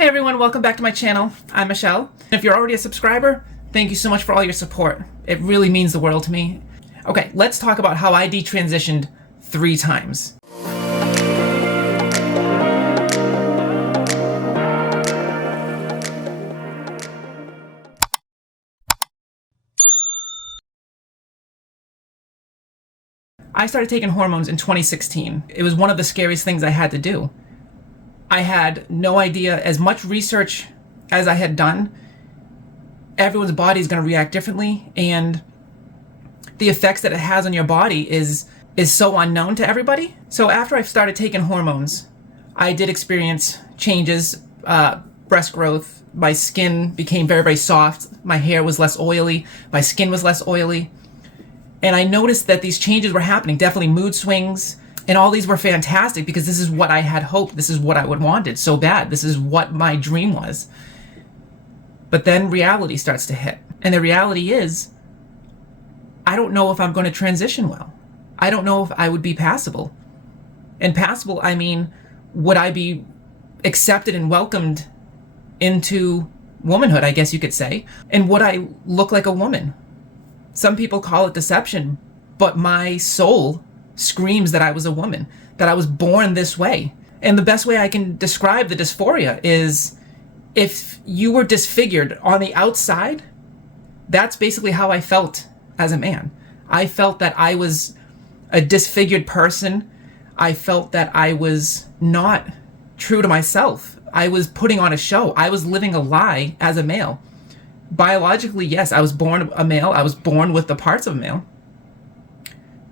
Hey everyone, welcome back to my channel. I'm Michelle. If you're already a subscriber, thank you so much for all your support. It really means the world to me. Okay, let's talk about how I detransitioned 3 times. I started taking hormones in 2016. It was one of the scariest things I had to do. I had no idea, as much research as I had done, everyone's body is going to react differently, and the effects that it has on your body is so unknown to everybody. So after I started taking hormones, I did experience changes, breast growth, my skin became very, very soft, my hair was less oily, my skin was less oily, and I noticed that these changes were happening, definitely mood swings, and all these were fantastic because this is what I had hoped, this is what I would wanted so bad, this is what my dream was. But then reality starts to hit, and the reality is, I don't know if I'm going to transition well. I don't know if I would be passable. And passable, I mean, would I be accepted and welcomed into womanhood, I guess you could say? And would I look like a woman? Some people call it deception, but my soul screams that I was a woman, that I was born this way. And the best way I can describe the dysphoria is, if you were disfigured on the outside, that's basically how I felt as a man. I felt that I was a disfigured person. I felt that I was not true to myself. I was putting on a show. I was living a lie as a male. Biologically, yes, I was born a male. I was born with the parts of a male.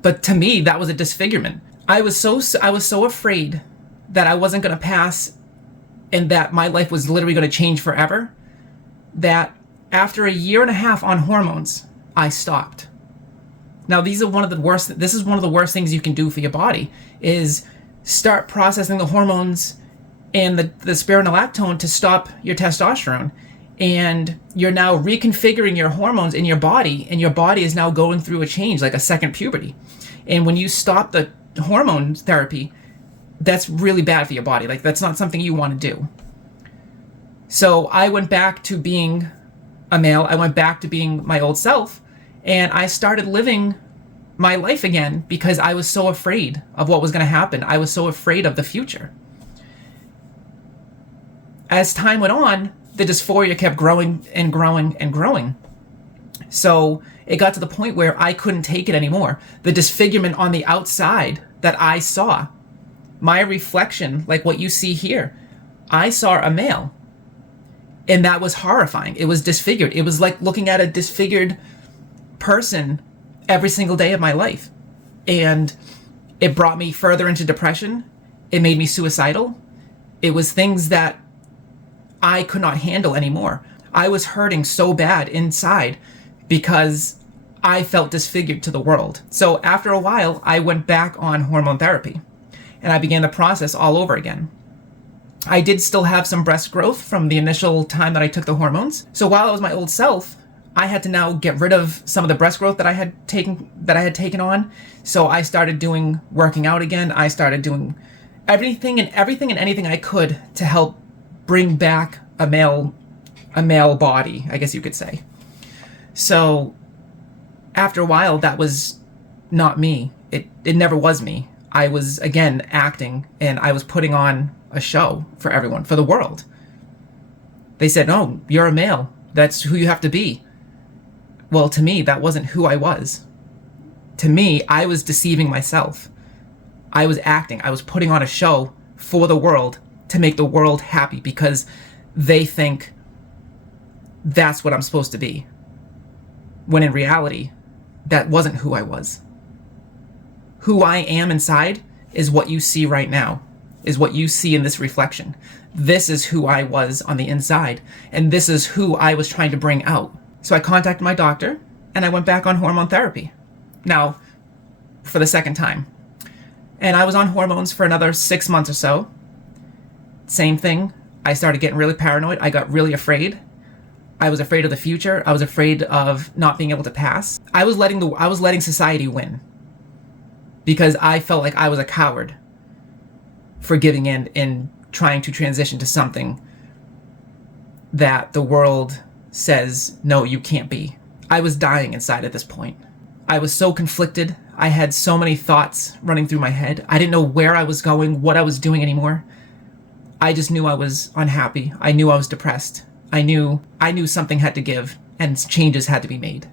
But to me, that was a disfigurement. I was so afraid that I wasn't going to pass and that my life was literally going to change forever, that after a year and a half on hormones, I stopped. Now, this is one of the worst things you can do for your body, is start processing the hormones and the spironolactone to stop your testosterone. And you're now reconfiguring your hormones in your body, and your body is now going through a change, like a second puberty. And when you stop the hormone therapy, that's really bad for your body. Like, that's not something you want to do. So I went back to being a male. I went back to being my old self, and I started living my life again because I was so afraid of what was going to happen. I was so afraid of the future. As time went on, the dysphoria kept growing and growing and growing. So it got to the point where I couldn't take it anymore. The disfigurement on the outside that I saw, my reflection, like what you see here, I saw a male. And that was horrifying. It was disfigured. It was like looking at a disfigured person every single day of my life. And it brought me further into depression. It made me suicidal. It was things that I could not handle anymore. I was hurting so bad inside because I felt disfigured to the world. So after a while, I went back on hormone therapy and I began the process all over again. I did still have some breast growth from the initial time that I took the hormones. So while I was my old self, I had to now get rid of some of the breast growth that I had taken on. So I started working out again. I started doing everything and anything I could to help bring back a male body, I guess you could say. So after a while, that was not me. It never was me. I was, again, acting, and I was putting on a show for everyone, for the world. They said, "No, you're a male. That's who you have to be." Well, to me, that wasn't who I was. To me, I was deceiving myself. I was acting. I was putting on a show for the world to make the world happy because they think that's what I'm supposed to be. When in reality, that wasn't who I was. Who I am inside is what you see right now, is what you see in this reflection. This is who I was on the inside, and this is who I was trying to bring out. So I contacted my doctor, and I went back on hormone therapy. Now, for the second time. And I was on hormones for another 6 months or so. Same thing. I started getting really paranoid. I got really afraid. I was afraid of the future. I was afraid of not being able to pass. I was letting society win because I felt like I was a coward for giving in and trying to transition to something that the world says, no, you can't be. I was dying inside at this point. I was so conflicted. I had so many thoughts running through my head. I didn't know where I was going, what I was doing anymore. I just knew I was unhappy. I knew I was depressed. I knew something had to give and changes had to be made.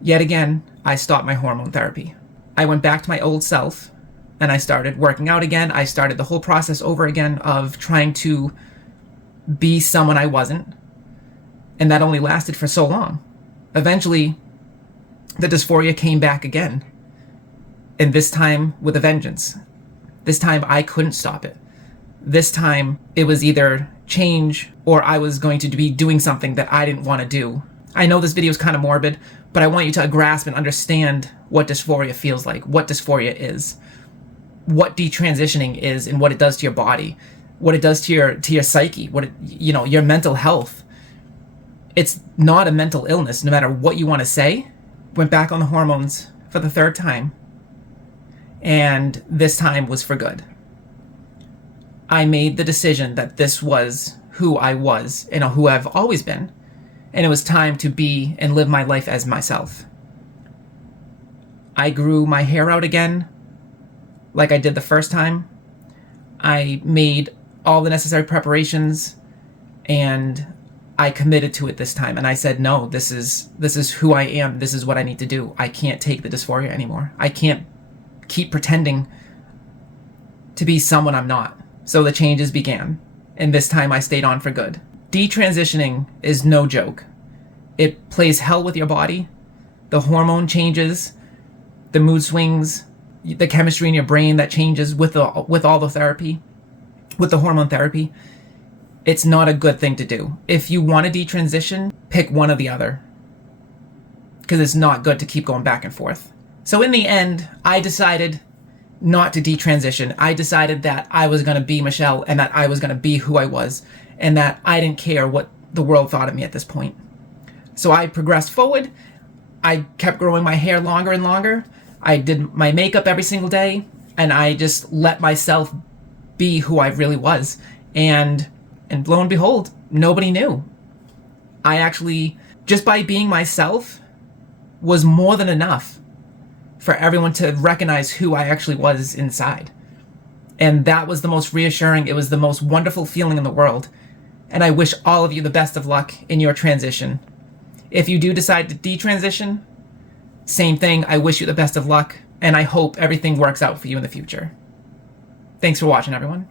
Yet again, I stopped my hormone therapy. I went back to my old self and I started working out again. I started the whole process over again of trying to be someone I wasn't. And that only lasted for so long. Eventually, the dysphoria came back again. And this time with a vengeance. This time I couldn't stop it. This time it was either change or I was going to be doing something that I didn't want to do. I know this video is kind of morbid, but I want you to grasp and understand what dysphoria feels like, what dysphoria is, what detransitioning is and what it does to your body, what it does to your psyche, your mental health. It's not a mental illness, no matter what you want to say. Went back on the hormones for the third time, and this time was for good. I made the decision that this was who I was and who I've always been, and it was time to be and live my life as myself. I grew my hair out again, like I did the first time. I made all the necessary preparations, and I committed to it this time. And I said, no, this is who I am. This is what I need to do. I can't take the dysphoria anymore. I can't keep pretending to be someone I'm not. So the changes began, and this time I stayed on for good. Detransitioning is no joke. It plays hell with your body. The hormone changes, the mood swings, the chemistry in your brain that changes with all the therapy, with the hormone therapy. It's not a good thing to do. If you want to detransition, pick one or the other, because it's not good to keep going back and forth. So in the end, I decided not to detransition. I decided that I was going to be Michelle and that I was going to be who I was and that I didn't care what the world thought of me at this point. So I progressed forward. I kept growing my hair longer and longer. I did my makeup every single day, and I just let myself be who I really was. And lo and behold, nobody knew. I actually, just by being myself, was more than enough for everyone to recognize who I actually was inside. And that was the most reassuring, it was the most wonderful feeling in the world. And I wish all of you the best of luck in your transition. If you do decide to detransition, same thing, I wish you the best of luck, and I hope everything works out for you in the future. Thanks for watching, everyone.